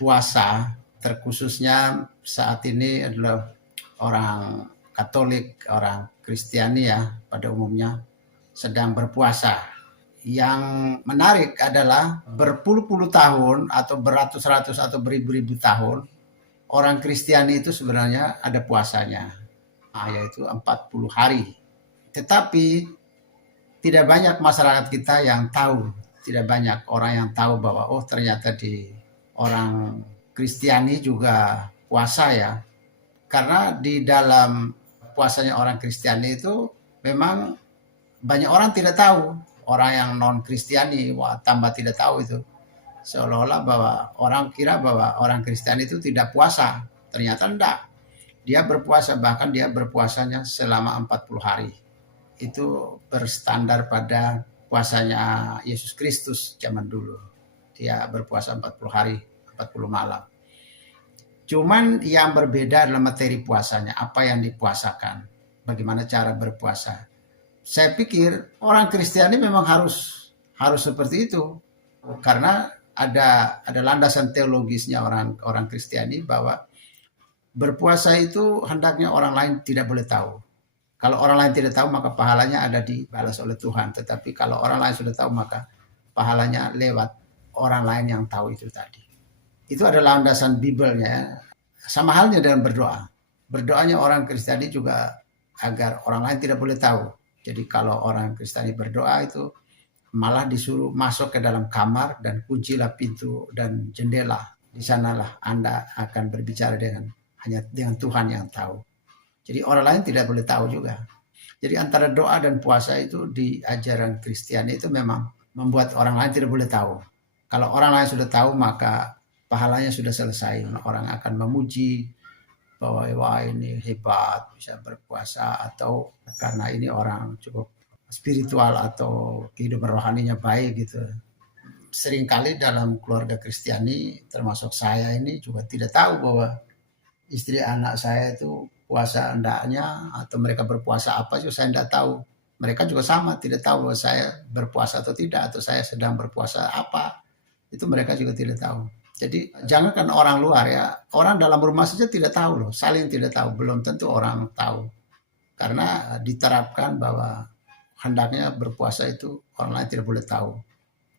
puasa, terkhususnya saat ini adalah orang Katolik, orang Kristiani ya pada umumnya sedang berpuasa. Yang menarik adalah berpuluh-puluh tahun atau beratus-ratus atau beribu-ribu tahun orang Kristiani itu sebenarnya ada puasanya, yaitu 40 hari. Tetapi tidak banyak masyarakat kita yang tahu, tidak banyak orang yang tahu bahwa oh ternyata di orang Kristiani juga puasa ya. Karena di dalam puasanya orang Kristiani itu memang banyak orang tidak tahu. Orang yang non Kristiani wah tambah tidak tahu itu. Seolah-olah bahwa orang kira bahwa orang Kristiani itu tidak puasa. Ternyata enggak. Dia berpuasa, bahkan dia berpuasanya selama 40 hari. Itu berstandar pada puasanya Yesus Kristus zaman dulu. Dia berpuasa 40 hari, 40 malam. Cuman yang berbeda adalah materi puasanya, apa yang dipuasakan, bagaimana cara berpuasa. Saya pikir orang Kristiani memang harus seperti itu, karena ada landasan teologisnya orang Kristiani bahwa berpuasa itu hendaknya orang lain tidak boleh tahu. Kalau orang lain tidak tahu maka pahalanya ada dibalas oleh Tuhan. Tetapi kalau orang lain sudah tahu maka pahalanya lewat orang lain yang tahu itu tadi. Itu adalah landasan Bibelnya. Sama halnya dengan berdoa. Berdoanya orang Kristiani juga agar orang lain tidak boleh tahu. Jadi kalau orang Kristiani berdoa itu malah disuruh masuk ke dalam kamar dan kuncilah pintu dan jendela. Di sanalah Anda akan berbicara hanya dengan Tuhan yang tahu. Jadi orang lain tidak boleh tahu juga. Jadi antara doa dan puasa itu di ajaran Kristiani itu memang membuat orang lain tidak boleh tahu. Kalau orang lain sudah tahu maka pahalanya sudah selesai. Orang akan memuji bahwa wah ini hebat bisa berpuasa, atau karena ini orang cukup spiritual atau kehidupan rohaninya baik gitu. Seringkali dalam keluarga Kristiani termasuk saya ini juga tidak tahu bahwa istri anak saya itu puasa hendaknya atau mereka berpuasa apa juga saya tidak tahu. Mereka juga sama tidak tahu bahwa saya berpuasa atau tidak, atau saya sedang berpuasa apa. Itu mereka juga tidak tahu. Jadi jangankan orang luar ya, orang dalam rumah saja tidak tahu loh, saling tidak tahu, belum tentu orang tahu. Karena diterapkan bahwa hendaknya berpuasa itu orang lain tidak boleh tahu.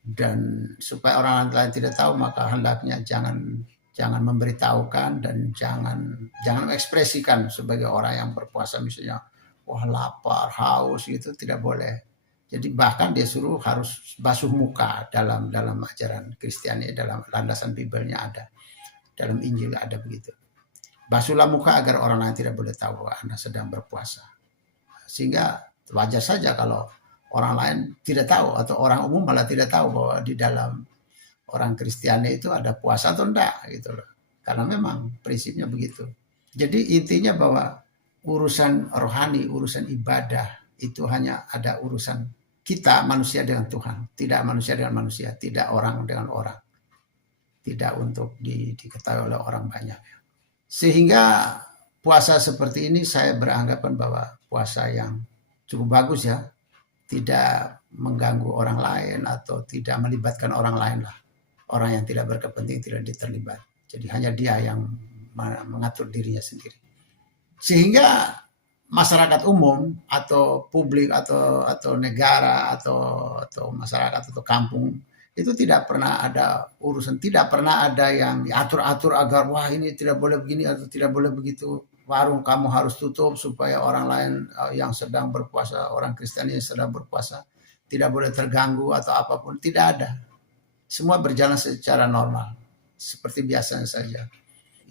Dan supaya orang lain tidak tahu maka hendaknya jangan memberitahukan dan jangan mengekspresikan sebagai orang yang berpuasa misalnya wah lapar, haus gitu, tidak boleh. Jadi bahkan dia suruh harus basuh muka dalam ajaran Kristiani, dalam landasan Bibelnya ada. Dalam Injil ada begitu. Basuhlah muka agar orang lain tidak boleh tahu bahwa Anda sedang berpuasa. Sehingga wajar saja kalau orang lain tidak tahu atau orang umum malah tidak tahu bahwa di dalam orang Kristiani itu ada puasa atau enggak gitu loh. Karena memang prinsipnya begitu. Jadi intinya bahwa urusan rohani, urusan ibadah itu hanya ada urusan kita manusia dengan Tuhan, tidak manusia dengan manusia, tidak orang dengan orang. Tidak untuk diketahui oleh orang banyak. Sehingga puasa seperti ini saya beranggapan bahwa puasa yang cukup bagus ya, tidak mengganggu orang lain atau tidak melibatkan orang lain lah. Orang yang tidak berkepentingan tidak terlibat. Jadi hanya dia yang mengatur dirinya sendiri. Sehingga masyarakat umum atau publik atau negara atau masyarakat atau kampung itu tidak pernah ada urusan, tidak pernah ada yang diatur-atur agar wah ini tidak boleh begini atau tidak boleh begitu. Warung kamu harus tutup supaya orang lain yang sedang berpuasa, orang Kristen yang sedang berpuasa tidak boleh terganggu atau apapun, tidak ada. Semua berjalan secara normal seperti biasanya saja.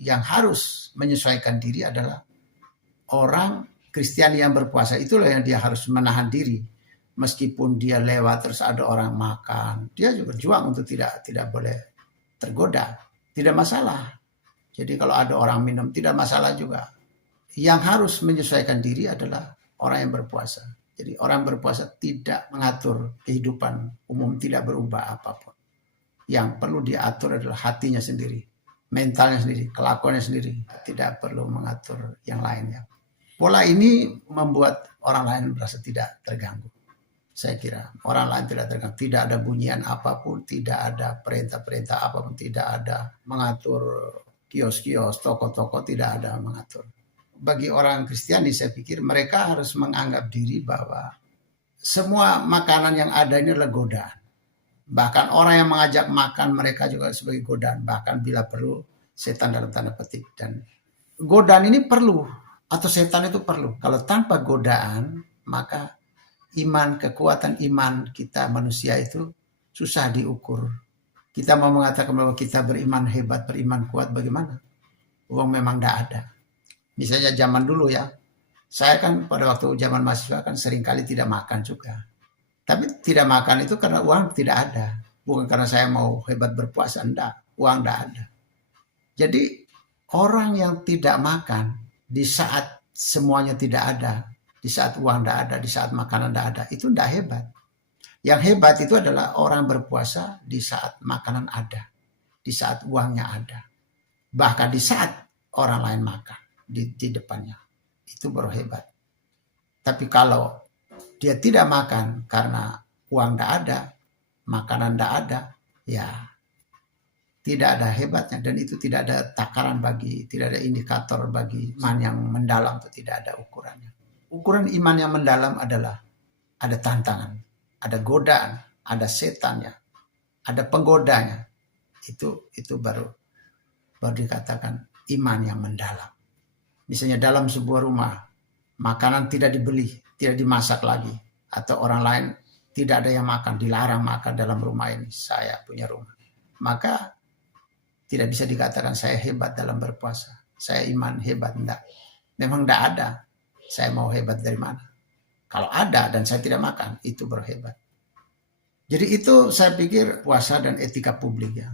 Yang harus menyesuaikan diri adalah orang Kristiani yang berpuasa, itulah yang dia harus menahan diri. Meskipun dia lewat terus ada orang makan, dia juga berjuang untuk tidak boleh tergoda. Tidak masalah. Jadi kalau ada orang minum tidak masalah juga. Yang harus menyesuaikan diri adalah orang yang berpuasa. Jadi orang berpuasa tidak mengatur kehidupan umum, tidak berubah apapun. Yang perlu diatur adalah hatinya sendiri, mentalnya sendiri, kelakuannya sendiri. Tidak perlu mengatur yang lainnya. Pola ini membuat orang lain merasa tidak terganggu. Saya kira orang lain tidak terganggu, tidak ada bunyian apapun, tidak ada perintah-perintah apapun, tidak ada mengatur kios-kios, toko-toko, tidak ada mengatur. Bagi orang Kristiani saya pikir mereka harus menganggap diri bahwa semua makanan yang ada ini adalah godaan. Bahkan orang yang mengajak makan mereka juga sebagai godaan, bahkan bila perlu setan dalam tanda petik. Dan godaan ini perlu, atau setan itu perlu. Kalau tanpa godaan, maka iman, kekuatan iman kita manusia itu susah diukur. Kita mau mengatakan bahwa kita beriman hebat, beriman kuat, bagaimana? Uang memang tidak ada. Misalnya zaman dulu ya, saya kan pada waktu zaman mahasiswa kan seringkali tidak makan juga. Tapi tidak makan itu karena uang tidak ada. Bukan karena saya mau hebat berpuasa, enggak. Uang tidak ada. Jadi orang yang tidak makan di saat semuanya tidak ada, di saat uang tidak ada, di saat makanan tidak ada, itu tidak hebat. Yang hebat itu adalah orang berpuasa di saat makanan ada, di saat uangnya ada. Bahkan di saat orang lain makan di depannya. Itu baru hebat. Tapi kalau dia tidak makan karena uang tidak ada, makanan tidak ada, ya tidak ada hebatnya. Dan itu tidak ada takaran tidak ada indikator bagi iman yang mendalam, itu tidak ada ukurannya. Ukuran iman yang mendalam adalah ada tantangan, ada godaan, ada setannya, ada penggodanya. Itu baru dikatakan iman yang mendalam. Misalnya dalam sebuah rumah, makanan tidak dibeli, tidak dimasak lagi. Atau orang lain tidak ada yang makan, dilarang makan dalam rumah ini. Saya punya rumah. Maka tidak bisa dikatakan saya hebat dalam berpuasa. Saya iman hebat, enggak. Memang enggak ada. Saya mau hebat dari mana? Kalau ada dan saya tidak makan, itu baru hebat. Jadi itu saya pikir puasa dan etika publik ya.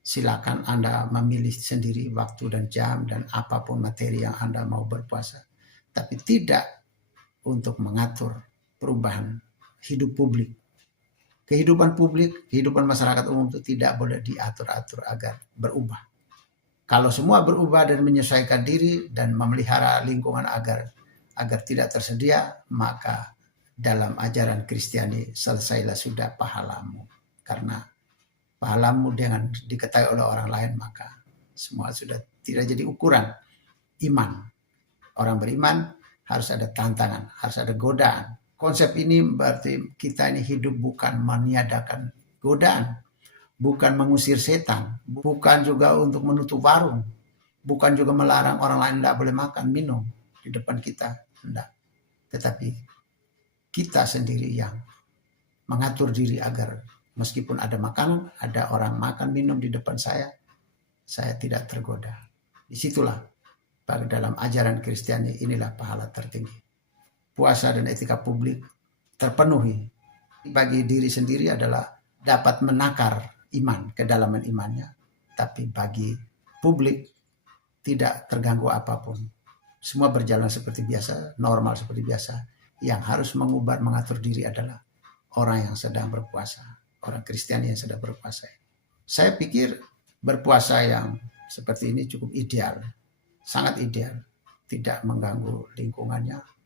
Silakan Anda memilih sendiri waktu dan jam dan apapun materi yang Anda mau berpuasa. Tapi tidak untuk mengatur perubahan hidup publik. Kehidupan publik, kehidupan masyarakat umum itu tidak boleh diatur-atur agar berubah. Kalau semua berubah dan menyesuaikan diri dan memelihara lingkungan agar tidak tersedia, maka dalam ajaran Kristiani selesailah sudah pahalamu. Karena pahalamu dengan diketahui oleh orang lain, maka semua sudah tidak jadi ukuran iman. Orang beriman harus ada tantangan, harus ada godaan. Konsep ini berarti kita ini hidup bukan meniadakan godaan, bukan mengusir setan, bukan juga untuk menutup warung, bukan juga melarang orang lain tidak boleh makan, minum di depan kita, tidak. Tetapi kita sendiri yang mengatur diri agar meskipun ada makanan, ada orang makan minum di depan saya tidak tergoda. Disitulah dalam ajaran Kristiani inilah pahala tertinggi. Puasa dan etika publik terpenuhi. Bagi diri sendiri adalah dapat menakar iman, kedalaman imannya. Tapi bagi publik tidak terganggu apapun. Semua berjalan seperti biasa, normal seperti biasa. Yang harus mengubah, mengatur diri adalah orang yang sedang berpuasa. Orang Kristiani yang sedang berpuasa. Saya pikir berpuasa yang seperti ini cukup ideal. Sangat ideal. Tidak mengganggu lingkungannya.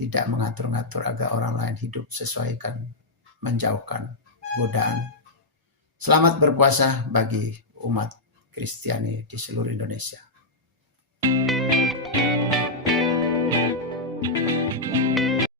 Tidak mengatur-ngatur agar orang lain hidup sesuaikan, menjauhkan godaan. Selamat berpuasa bagi umat Kristiani di seluruh Indonesia.